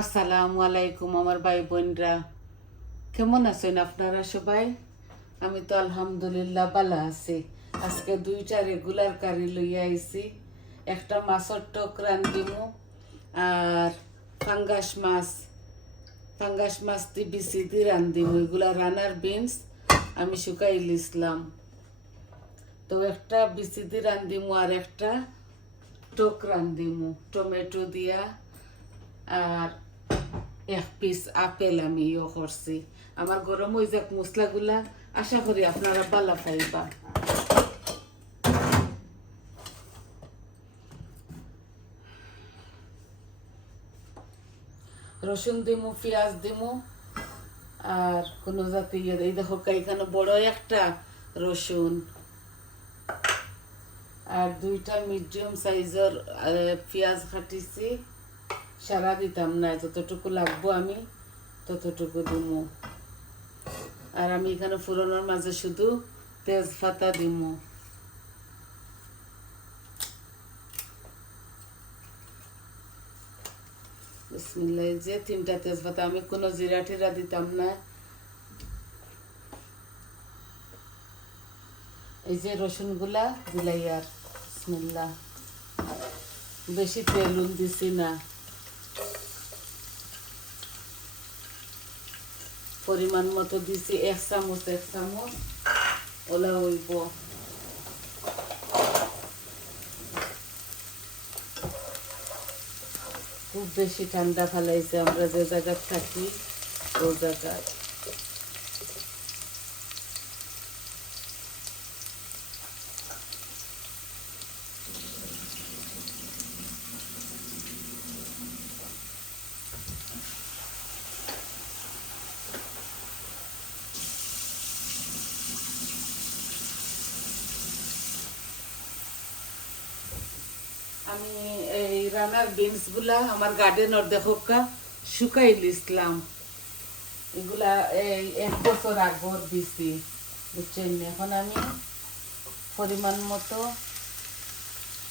আসসালামু আলাইকুম আমার ভাই বোনরা, কেমন আছেন আপনারা সবাই? আমি তো আলহামদুলিল্লাহ ভালো আছি। আজকে দুইটা রেগুলার কারি লইয়া আইছি। একটা মাছের টক রান্ধিমু আর ফাঙ্গাস মাছ দি বিচি দি রান্ধিমু। এগুলা রানার বিনস আমি শুকাই লিসলাম। তো একটা বিচি দি রান্ধিমু আর একটা টক রান্ধিমু টমেটো দিয়া। আর এক পিস আপেল আমি করছি। আমার গরম হয়ে যাক মশলাগুলা, আশা করি আপনারা ভালো পাইবা। রসুন দিমু, পেঁয়াজ দিমু আর কোনো জাতি এই দেখো এখানে বড় একটা রসুন আর দুইটা মিডিয়াম সাইজের পেঁয়াজ কাটিছি। সারা দিতাম না, যতটুকু লাগবো আমি ততটুকু দিমু। আর আমি এখানে ফুরনের মাঝে শুধু তেজপাতা দিমু। বিসমিল্লাহ। যে তিনটা তেজপাতা, আমি কোনো জিরা টিরা দিতাম না। এই যে রসুনগুলা দিলাই আর বিসমিল্লাহ। বেশি তেলুন দিছি না, পরিমাণ মতো দিছি। এক চামচ ওলা হইব। খুব বেশি ঠান্ডা ফেলাইছে আমরা যে জায়গা থাকি ও জায়গায়। আমি এই রানার বিনস গুলা আমার গার্ডেনের দেখা শুকাই লিসলাম। এগুলা এই 1 বছর আগর দিছি, বুঝছেন? এখন আমি পরিমাণ মতো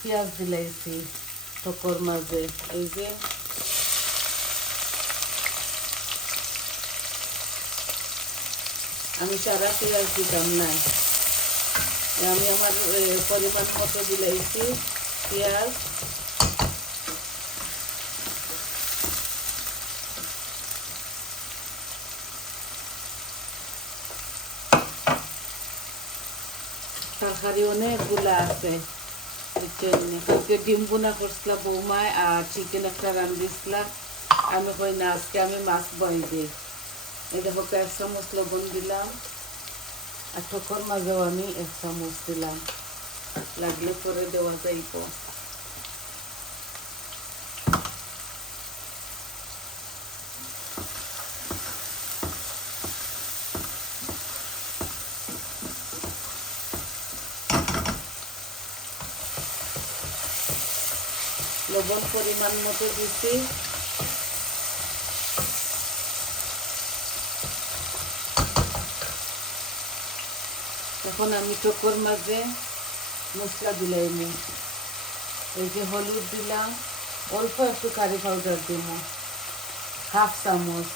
পেঁয়াজ দিলাইছি টকর মাঝে। এই যে আমি সারা পেঁয়াজ দিতাম না, আমি আমার পরিমাণ মতো দিলাইছি পেঁয়াজ। তরকারি অনেকগুলা আছে, কালকে ডিম বোনা করছিলাম বৌমায় আর চিকেন একটা রান্ধিছিলাম। আমি কই না, আজকে আমি মাছ বই দিই। এই দেখো 1 চামচ লবণ দিলাম আর ঠোকর মাঝেও আমি 1 চামচ দিলাম, লাগলে পরে দেওয়া যাইব। লবণ পরিমাণ মতো দিছি। এখন আমি টকর মাঝে মশলা দিলাম। এই যে হলুদ দিলাম, অল্প একটু কারি পাউডার দিব 1/2 চামচ,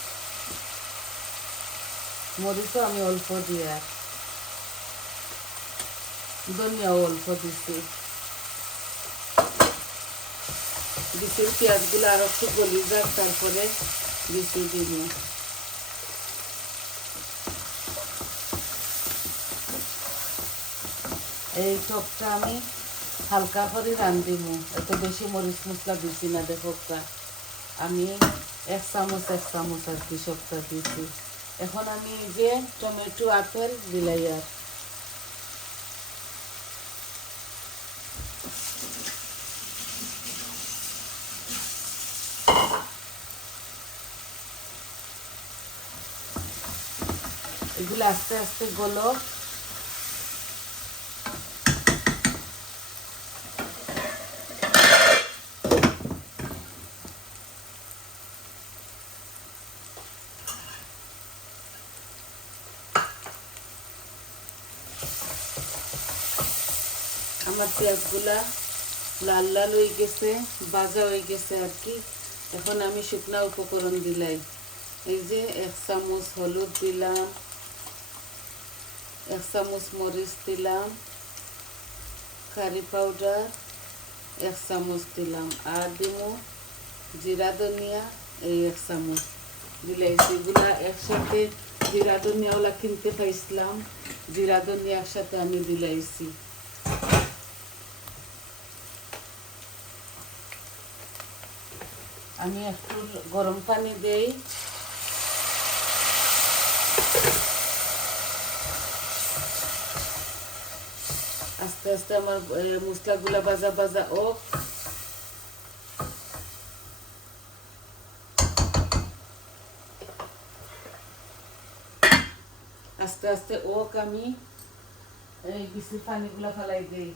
মরিচও আমি অল্প দিয়ে, ধনিয়াও অল্প দিছি। বিচির পেঁয়াজগুলো আর একটু গলি যাক, তারপরে বিচি দিব। এই টকটা আমি হালকা করে রান্ধিব, এত বেশি মরিচ মশলা দিছি না। দেখো আমি 1 চামচ আর কি সবটা দিছি। এখন আমি যে টমেটো আপেল দিলাই আর এগুলো আস্তে আস্তে গলো। আমার পেঁয়াজগুলা লাল লাল হয়ে গেছে, ভাজা হয়ে গেছে আর কি। এখন আমি শুকনা উপকরণ দিলাই, এই যে 1 চামচ হলুদ দিলাম, 1 চামচ মরিচ দিলাম, কারি পাউডার 1 চামচ দিলাম, আর দিমু জিরা ধনিয়া এই 1 চামচ দিলাইছি। এগুলা একসাথে জিরা ধনিয়াওয়ালা কিনতে পাইছিলাম, জিরা ধনিয়া একসাথে আমি দিলাইছি। আমি একটু গরম পানি দেই, আস্তে আস্তে আমার মশলাগুলা ভাজা ভাজা হোক। আস্তে আস্তে হোক, আমি এই বিসির পানিগুলা ফেলাই দিই।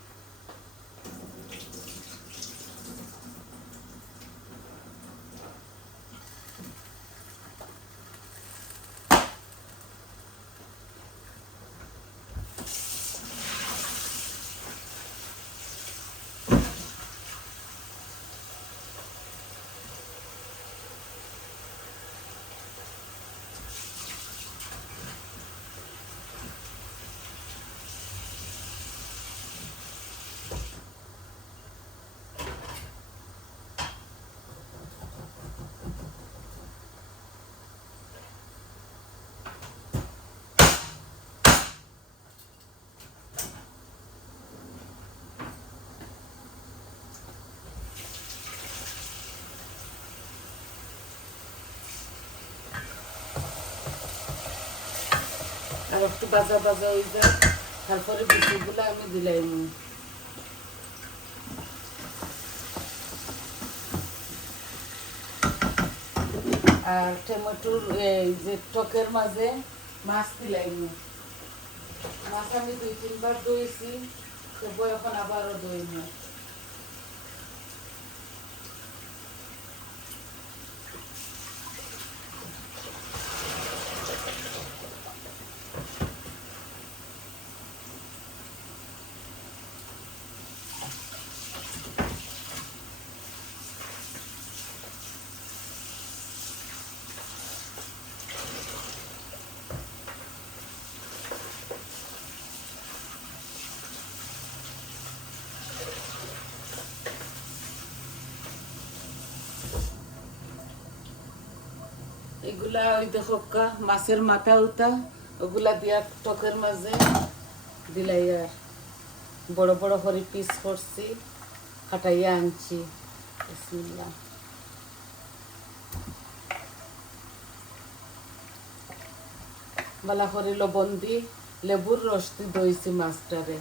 আর একটু ভাজা ভাজা হয়ে যায়, তারপরে বিচিগুলো আমি দিলাম। আর টমেটোর এই যে টকের মাঝে মাছ দিলাম। মাছ আমি 2-3 বার ধুয়েছি, তবু এখন আবারও ধুই না। এগুলা ওই দেখো মাছের মাথা উতা ওগুলা দিয়া টকের মাঝে দিলাই, আর বড় বড় করে পিস করছি, কাটাইয়া আনছি। বিসমিল্লাহ। বালা করে লবণ দি লেবুর রস দি দইছি মাছটারে।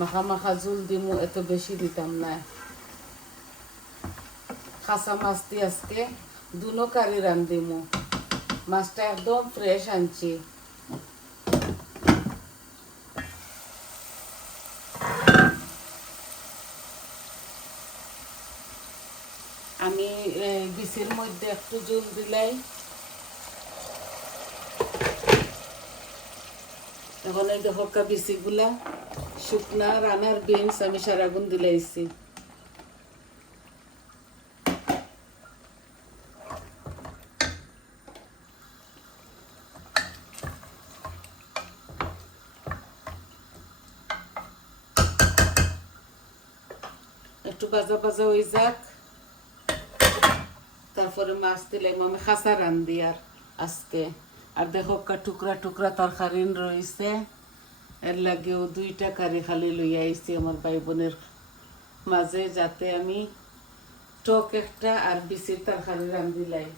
মাখা মাখা জুল দিমু, এত বেশি দিতাম না। খাসা মাছ দিয়ে আজকে দুনো কারি রান্ধিমু। মাছটা একদম ফ্রেশ আনছি। আমি বিচির মধ্যে একটু জল দিলাই। এখন এই দেখো বিচিগুলা শুকনা রানার বিনস আমি সারাগুন দিলাইছি। একটু ভাজা ভাজা হয়ে যাক, তারপরে মাছ দিলাম। আমি খাসা রান্ধি আর আজকে। আর দেখো টুকরা টুকরা তরকারি রয়েছে, এর লাগেও 2টা কারি খালি লইয়া আইছি আমার ভাই বোনের মাঝে, যাতে আমি টক একটা আর বিচির তরকারি রান্ধিলাই।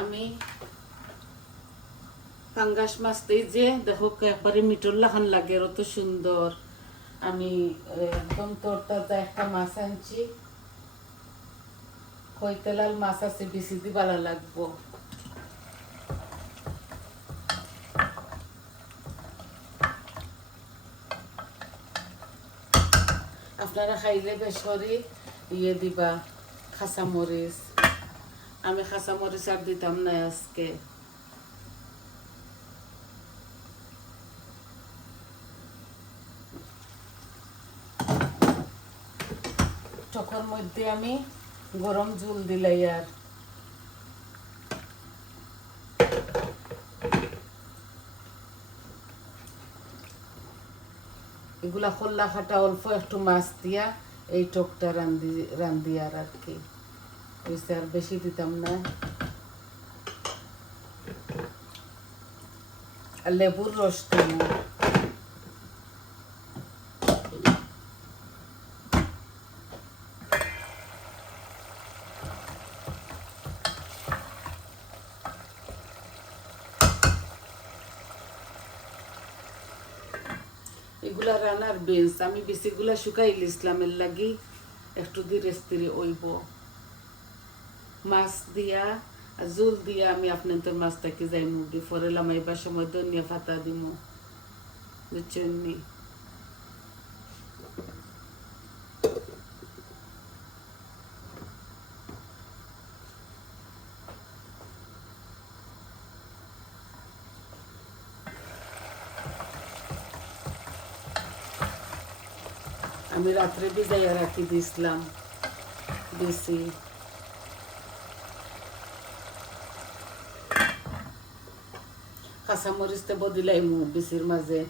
আমি পাঙ্গাস মাছতেই যে দেখো একবারে মিটর লাখান লাগে অত সুন্দর। আমি একদম তরতাজা একটা মাছ আনছি, খৈতেলাল মাছ আছে, বেশি দি ভালো লাগবো। আপনারা খাইলে বেসরি দিবা খাঁচামরিচ, আমি খাঁচামরিচ আর দিতাম না আজকে। টকের মধ্যে আমি গরম জল দিলাই আর এগুলা খোল্লা খাটা অল্প একটু মাছ দিয়া এই টকটা রান্ধি আর কি, আর বেশি দিতাম না। আর লেবুর রস দিব, এগুলা রান্নার বেঞ্চ আমি বেশিগুলা শুকাই ইসলামের লাগি একটু ধীরে স্থিরে ওইব মাছ দিয়া জোল দিয়া। আমি আপনাদের মাছটাকে যাই মুরগি ফরেলাম এবার সময় ধনিয়া পাতা দিব, বুঝছেন নি? আমি রাত্রে ভিজাইয়া রাখি দিয়েছিলাম বেশি। কাঁচামরিচতে বদিলাই বেশির মাঝে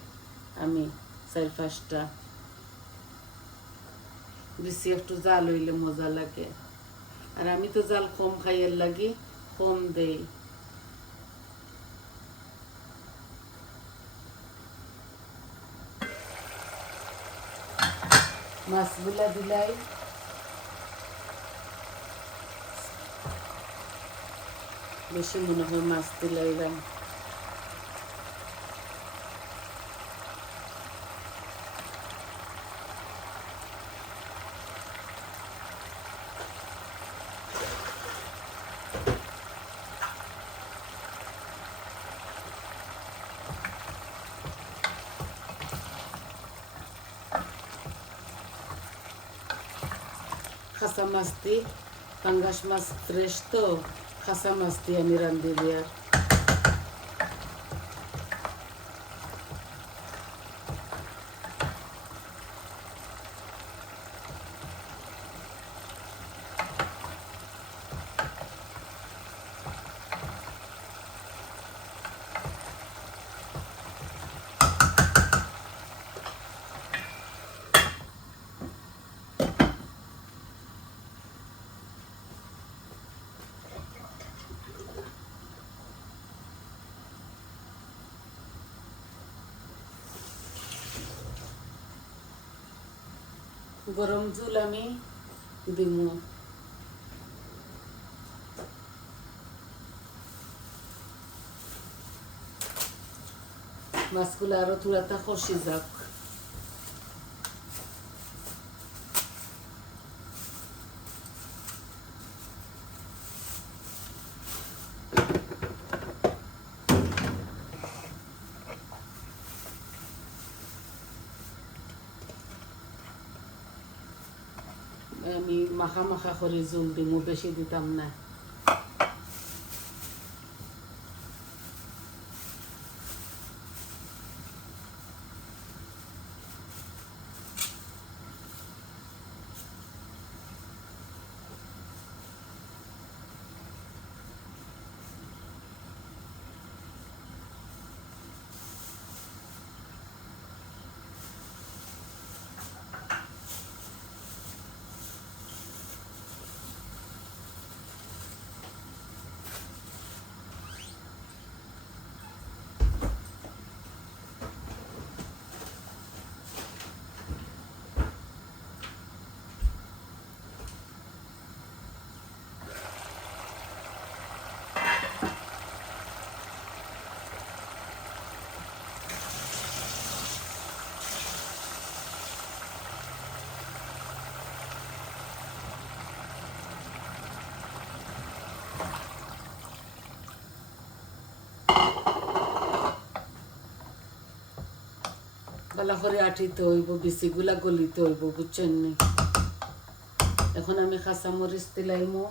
আমি 4-5টা, বেশি একটু জাল হইলে মজা লাগে। আর আমি তো জাল কম খাইয়ের লাগি কম দেই। মাছগুলা দিলাই বেশি মনে হয় মাছ দিলাইলাম। খাসা মাছ দি পাঙ্গাস মাছ ফ্রেশ তো খাসা মাছ দিয়ে আমি রান্ধি আর গরম জল আমি দিব। মাছগুলো আরো তুলাটা খসে যাক। আমি মাখা মাখা করে জল দিব, বেশি দিতাম না। ভালো করে আটিতে হইব, বিচিগুলা গলিতে হইব, বুঝছেন নি? এখন আমি খাসা মরিচ দিলাইমো,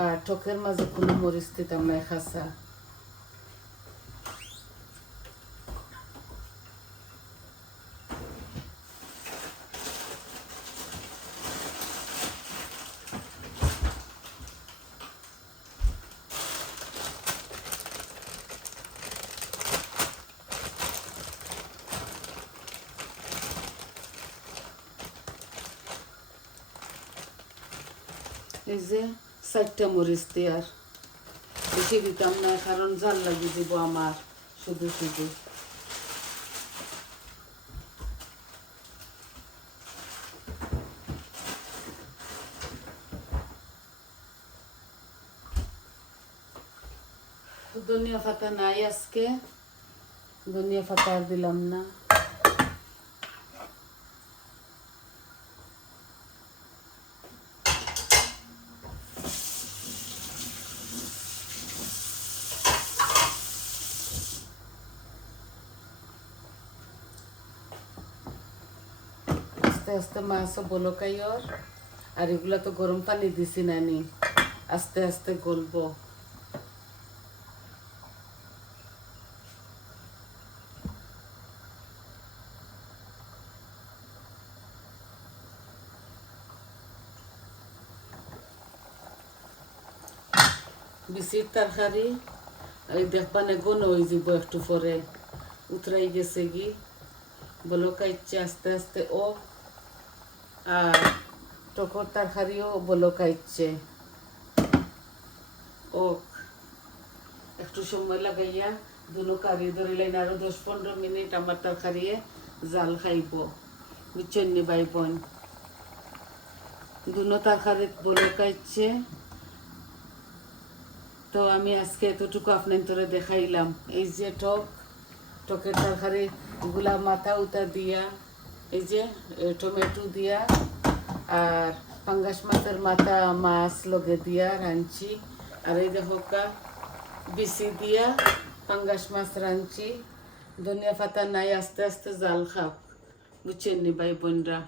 আর টকের মাঝে কোনো মরিচ দিতাম না, খাসা। এই যে 4টা মরিচ দেওয়ার, বেশি দিতাম না কারণ জাল লাগিয়ে দিব আমার শুধু শুধু। ধনিয়া পাতা নাই আজকে, ধনিয়া পাতা আর দিলাম না। আস্তে আস্তে মাছও বলকাইর, আর এগুলা তো গরম পানি দিছি নানি, আস্তে আস্তে গলবো। বিচির তরকারি এই দেখবানে গন হয়ে যাব, একটু পরে উতরাই গেছে গি, বলকাইছে আস্তে আস্তে। ও আর টকর তরকারিও বলকাইছে, ও একটু সময় লাগাইয়া দুনো কারি ধরিলেন, আরো 10-15 মিনিট আমার তরকারিয়ে জাল খাইব, বুঝছেন নি ভাই বোন? দুনো তরকারি বলকাইছে। তো আমি আজকে এতটুকু আপনার দেখাইলাম। এই যে টকের তরকারি গুলা মাথা উতা দিয়া, এই যে টমেটো দিয়া আর পাঙ্গাস মাছের মাথা মাছ লগে দিয়া রাঁধছি। আর এই দেখো বিচি দিয়া পাঙ্গাস মাছ রাঁধছি। ধনিয়া পাতা নাই, আস্তে আস্তে জাল খাও, বুঝছেন নি ভাই বোনরা?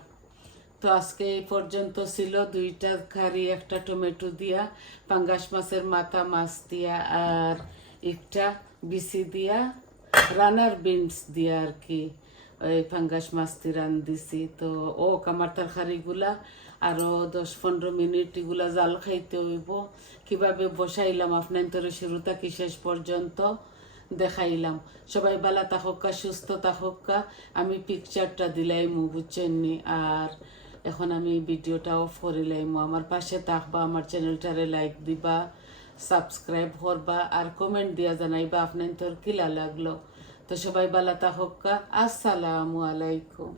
তো আজকে এই পর্যন্ত ছিল, 2টা কারি, একটা টমেটো দিয়া, পাঙ্গাস মাছের মাথা মাছ দিয়া, আর একটা বিচি দিয়া রানার বিনস দিয়া আর কি ওই পাঙ্গাস মাছটি রান্ধিছি। তো আমার তরকারিগুলা আরও 10-15 মিনিট এগুলা জাল খাইতে হইব। কিভাবে বসাইলাম আপনার শুরু থেকে শেষ পর্যন্ত দেখাইলাম। সবাই ভালো থাকুকা, সুস্থ থাকুকা। আমি পিকচারটা দিলাইমু, বুঝছেন নি? আর এখন আমি ভিডিওটা অফ করিলাইমু। আমার পাশে থাকবা, আমার চ্যানেলটারে লাইক দিবা, সাবস্ক্রাইব করবা, আর কমেন্ট দিয়া জানাইবা আপনার কিলা লাগলো। তো সবাই ভালো থাকুকা। আসসালামু আলাইকুম।